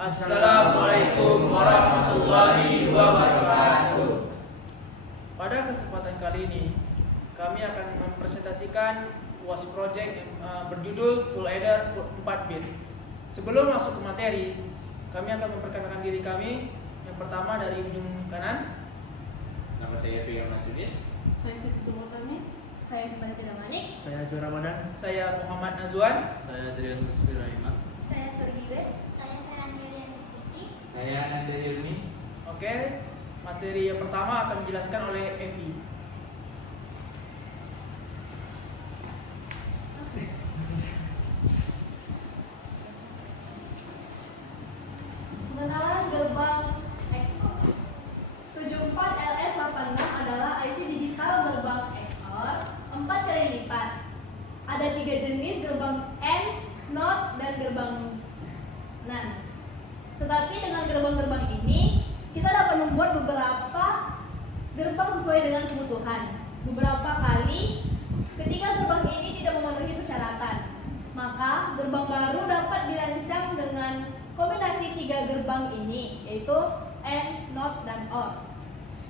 Assalamualaikum warahmatullahi wabarakatuh. Pada kesempatan kali ini, kami akan mempresentasikan UAS project yang berjudul Full Adder 4 bit. Sebelum masuk ke materi, kami akan memperkenalkan diri kami. Yang pertama dari ujung kanan. Nama saya Fiyan Majunis. Saya Siti Sumutami. Saya Kembali Tidak Manik. Saya Azwar Ramadan. Saya Muhammad Nazwan. Saya Adrian Musfiraiman. Saya Surgiwe. Saya Nanda Irmi. Oke, materi yang pertama akan dijelaskan oleh Evi. Pengenalan gerbang XOR 74LS86 adalah IC digital gerbang XOR 4 kali lipat. Ada 3 jenis gerbang AND, NOT, dan gerbang NAND. Tetapi dengan gerbang-gerbang ini kita dapat membuat beberapa gerbang sesuai dengan kebutuhan. Beberapa kali ketika gerbang ini tidak memenuhi persyaratan, maka gerbang baru dapat dirancang dengan kombinasi 3 gerbang ini, yaitu AND, NOT, dan OR.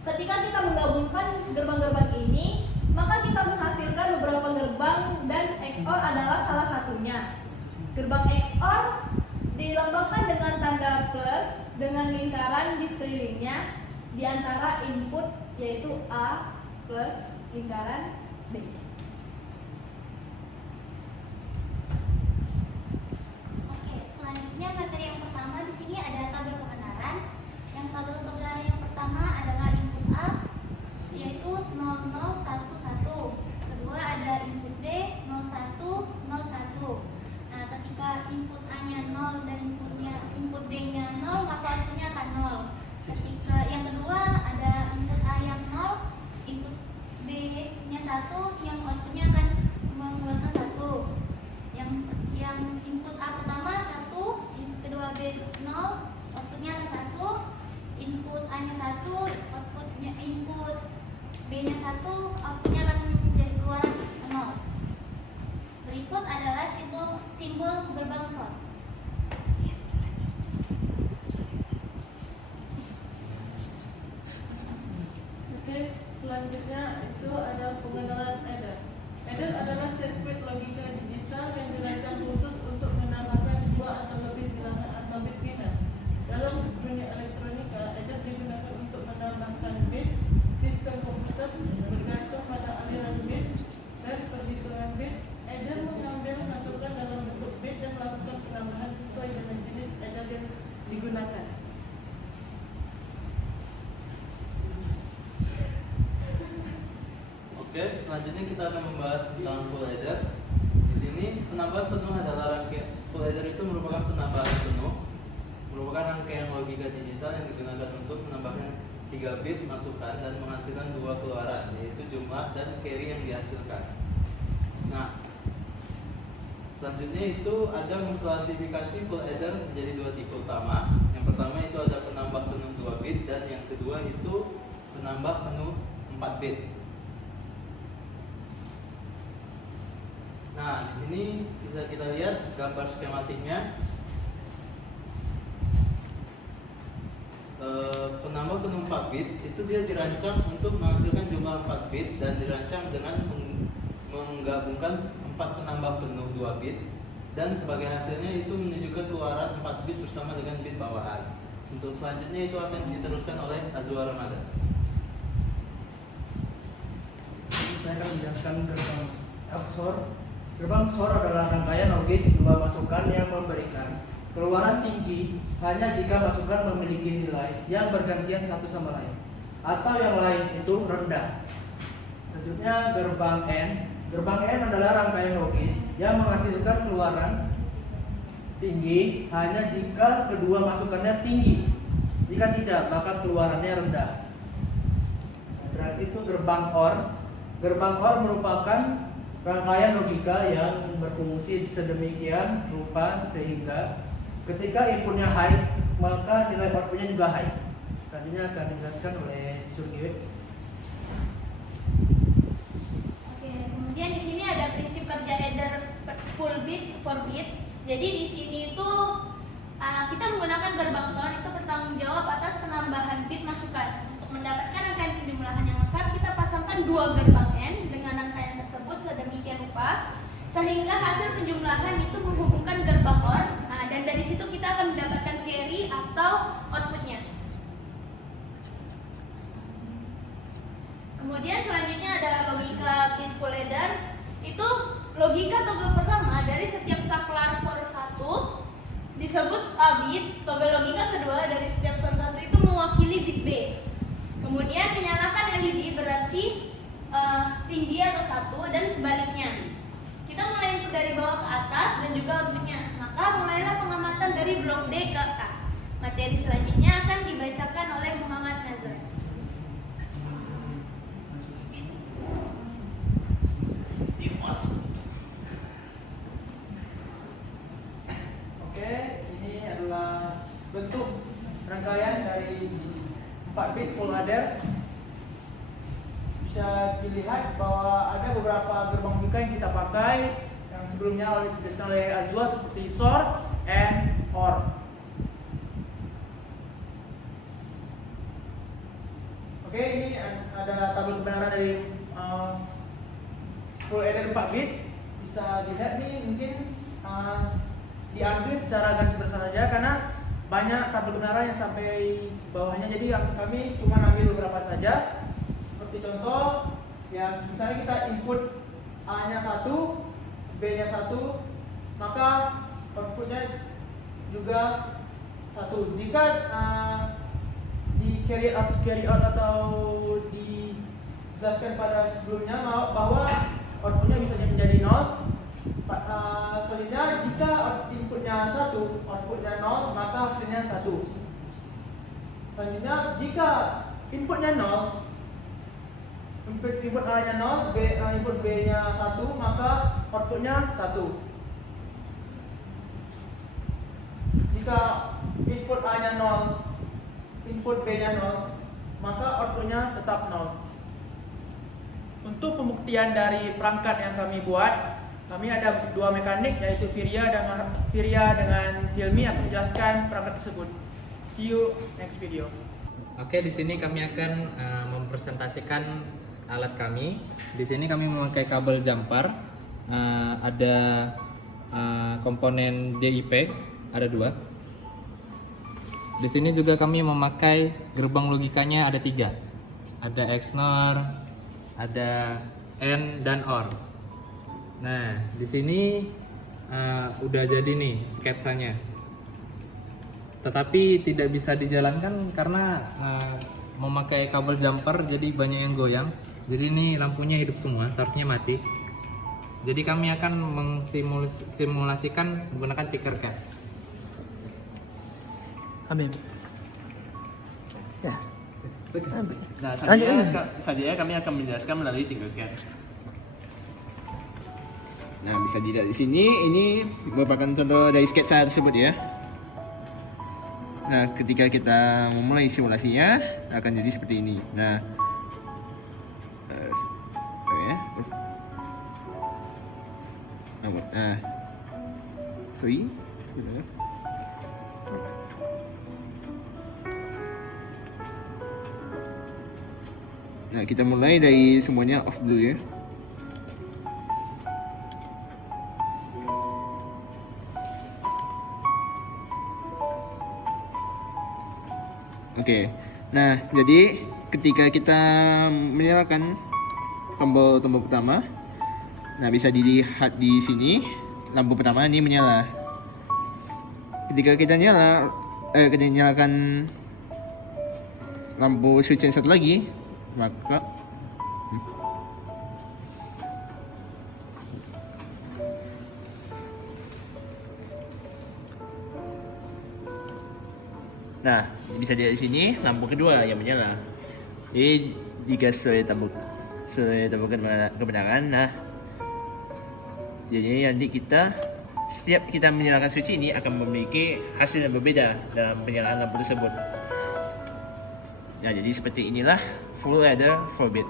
Ketika kita menggabungkan gerbang-gerbang ini, maka kita menghasilkan beberapa gerbang dan XOR adalah salah satunya. Gerbang XOR dilambangkan dengan tanda plus dengan lingkaran di sekelilingnya di antara input, yaitu A plus lingkaran B. Oke, selanjutnya materi yang pertama di sini ada tabel kebenaran. Yang tabel kebenaran yang pertama adalah input A, yaitu 0011. Kedua ada input B 0101. Nah, ketika input A-nya 0 dan input B-nya 0, maka outputnya akan 0. Ketika yang kedua ada input A yang 0, input B-nya 1, yang outputnya akan mengeluarkan 1. Yang input A pertama 1, kedua B 0, outputnya akan 1. Input A-nya 1, outputnya input B-nya 1, outputnya akan menjadi keluaran 0. Berikut adalah simbol gerbang SOR. Oke, selanjutnya itu ada pengenalan adder. Adder adalah sirkuit logika digital yang dirancang khusus untuk menambahkan 2 atau lebih bilangan atau bit binary. Dalam dunia elektronika, adder digunakan untuk menambahkan bit. Sistem komputer bergantung pada aliran bit dan perhitungan bit. Adder mengambil masukan dalam bentuk bit dan melakukan penambahan sesuai dengan jenis adder yang digunakan. Oke, selanjutnya kita akan membahas tentang full adder. Di sini penambahan penuh adalah rangkaian. Full adder itu merupakan penambahan penuh, merupakan rangkaian logika digital yang digunakan untuk menambahkan 3 bit masukan dan menghasilkan 2 keluaran, yaitu jumlah dan carry yang dihasilkan. Nah, selanjutnya itu ada mengklasifikasi full adder menjadi 2 tipe utama. Yang pertama itu ada penambah penuh 2 bit dan yang kedua itu penambah penuh 4 bit. Nah, di sini bisa kita lihat gambar skematiknya. Penambah penuh 4 bit itu dia dirancang untuk menghasilkan jumlah 4 bit dan dirancang dengan menggabungkan 4 penambah penuh 2 bit dan sebagai hasilnya itu menunjukkan keluaran 4 bit bersama dengan bit bawaan. Untuk selanjutnya itu akan diteruskan oleh Azwar Ramadan. Saya akan menjelaskan gerbang XOR. Gerbang XOR adalah rangkaian logis 2 masukan yang memberikan keluaran tinggi hanya jika masukan memiliki nilai yang bergantian satu sama lain, atau yang lain itu rendah. Selanjutnya gerbang AND. Gerbang AND adalah rangkaian logis yang menghasilkan keluaran tinggi hanya jika kedua masukannya tinggi. Jika tidak, maka keluarannya rendah. Terakhir itu gerbang OR. Gerbang OR merupakan rangkaian logika yang berfungsi sedemikian rupa sehingga ketika inputnya high, maka nilai outputnya juga high. Selanjutnya akan dijelaskan oleh Surgiwe. Oke, kemudian di sini ada prinsip kerja adder full bit for bit. Jadi di sini itu Kita menggunakan gerbang SOR itu bertanggung jawab atas penambahan bit masukan. Untuk mendapatkan rangkaian penjumlahan yang lengkap, kita pasangkan 2 gerbang N dengan rangkaian tersebut sedemikian rupa sehingga hasil penjumlahan itu menghubungkan gerbang OR. Dan dari situ kita akan mendapatkan carry atau outputnya. Kemudian selanjutnya ada logika bit full adder. Itu logika toggle pertama dari setiap saklar SOR 1 disebut A bit. Toggle logika kedua dari setiap SOR 1 itu mewakili bit B. Kemudian menyalakan LED berarti tinggi atau 1 dan sebaliknya. Kita mulai input dari bawah ke atas dan juga outputnya. Maka mulailah pengamatan dari blok D ke A. Materi selanjutnya akan dibacakan oleh Muhammad Nazar. Oke, ini adalah bentuk rangkaian dari 4 bit full adder. Bisa dilihat bahwa ada beberapa gerbang logika yang kita pakai yang sebelumnya dijelaskan oleh Azwa seperti SOR and OR. Oke, ini ada tabel kebenaran dari full adder 4 bit. Bisa dilihat nih, mungkin diambil secara garis besar saja karena banyak tabel kebenaran yang sampai bawahnya, jadi kami cuma ambil beberapa saja. Seperti contoh, yang misalnya kita input A-nya 1, B-nya 1, maka outputnya juga 1. Jika di carry out atau dijelaskan pada sebelumnya bahwa outputnya bisa menjadi 0. Selanjutnya, jika inputnya 1, outputnya 0, maka hasilnya 1. Selanjutnya, jika inputnya 0, input A-nya 0, input B-nya 1, maka outputnya 1. Jika input A-nya 0, input B-nya 0, maka outputnya tetap 0. Untuk pembuktian dari perangkat yang kami buat, kami ada 2 mekanik, yaitu Firya dengan Hilmi akan menjelaskan perangkat tersebut. See you next video. Oke, di sini kami akan mempresentasikan alat kami. Di sini kami memakai kabel jumper, ada komponen DIP, ada 2. Di sini juga kami memakai gerbang logikanya ada 3, ada XNOR, ada N dan OR. Nah, di sini udah jadi nih sketsanya. Tetapi tidak bisa dijalankan karena memakai kabel jumper jadi banyak yang goyang. Jadi ini lampunya hidup semua, seharusnya mati. Jadi kami akan mengsimulasikan menggunakan Tinkercad. Amin. Ya. Nah, selanjutnya kami akan menjelaskan melalui Tinkercad. Nah, bisa dilihat di sini, ini merupakan contoh dari sketsa tersebut ya. Nah, ketika kita memulai simulasinya akan jadi seperti ini. Nah, sorry. Nah, kita mulai dari semuanya off dulu ya. Oke. Nah, jadi ketika kita menyalakan tombol pertama, nah bisa dilihat di sini lampu pertama ini menyala. Ketika kita nyalakan lampu switch yang satu lagi, maka nah, bisa dilihat di sini lampu kedua yang menyala. Jadi jika sesuai tabel kebenaran, nah jadi nanti setiap kita menyalakan switch ini akan memiliki hasil yang berbeda dalam penyalaan lampu tersebut. Nah, jadi seperti inilah full adder 4 bit.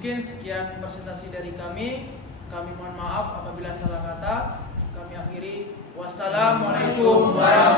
Mungkin sekian presentasi dari kami. Kami mohon maaf apabila salah kata. Kami akhiri. Wassalamualaikum warahmatullahi wabarakatuh.